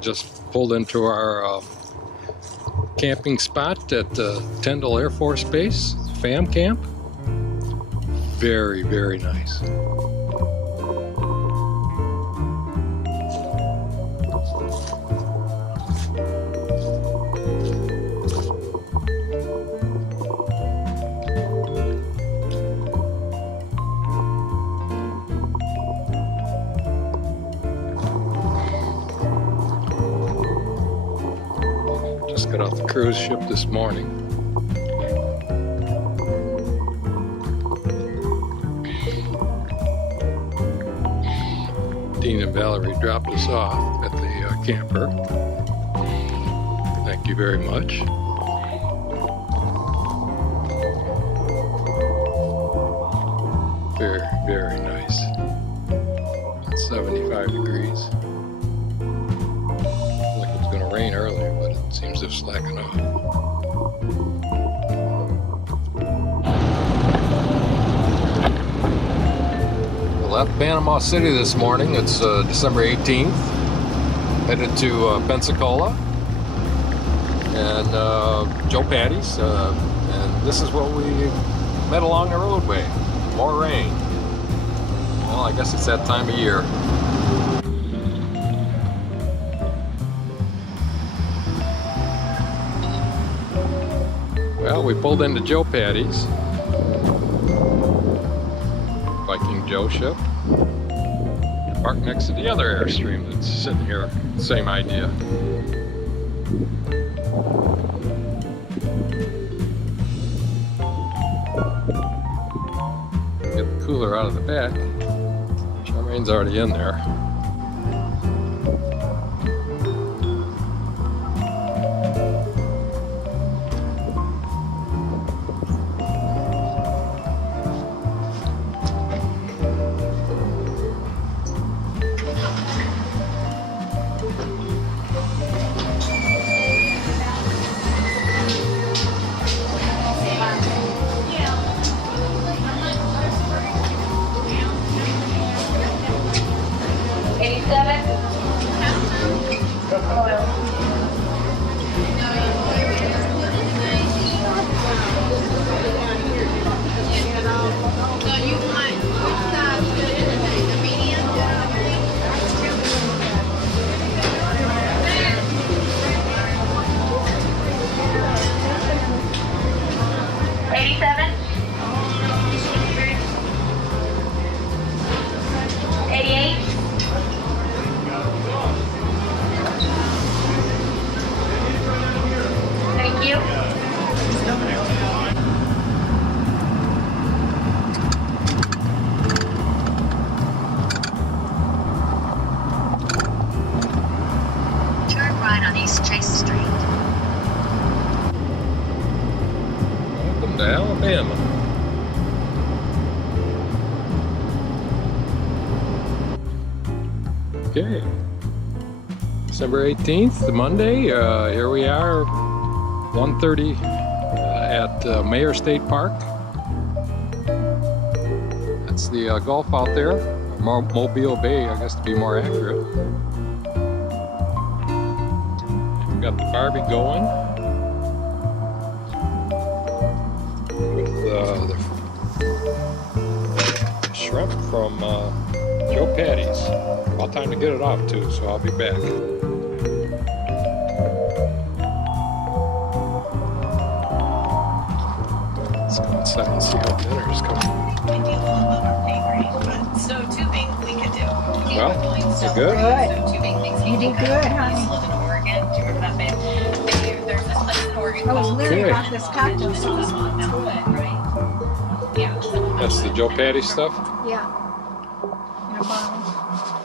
just pulled into our camping spot at Tyndall Air Force Base, FamCamp. Very, very nice. Just got off the cruise ship this morning. Dean and Valerie dropped us off at the camper. Thank you very much. Very, very nice. It's 75 degrees. Like it was going to rain earlier, but it seems to have slackened off. Left Panama City this morning. It's December 18th. Headed to Pensacola and Joe Patti's. And this is what we met along the roadway. More rain. Well, I guess it's that time of year. Well, we pulled into Joe Patti's. Viking Joe ship. Parked next to the other Airstream that's sitting here. Same idea. Get the cooler out of the back. Charmaine's already in there. Welcome to Alabama. Okay, December 18th, the Monday. Here we are, 1:30 at Meaher State Park. That's the Gulf out there, Mobile Bay, I guess to be more accurate. Got the barbie going with the shrimp from Joe Patti's. About time to get it off too, so I'll be back. Let's go inside and see how dinner is coming. We do love our favorite, but so two things we could do. Well, you good? So two big things You did good, honey. I used to live in Oregon. Do you remember that bit? There's this place in Oregon I was called literally Okay. about this cocktail sauce. right? Yeah. That's the Joe Patti stuff? Yeah. In a bottle.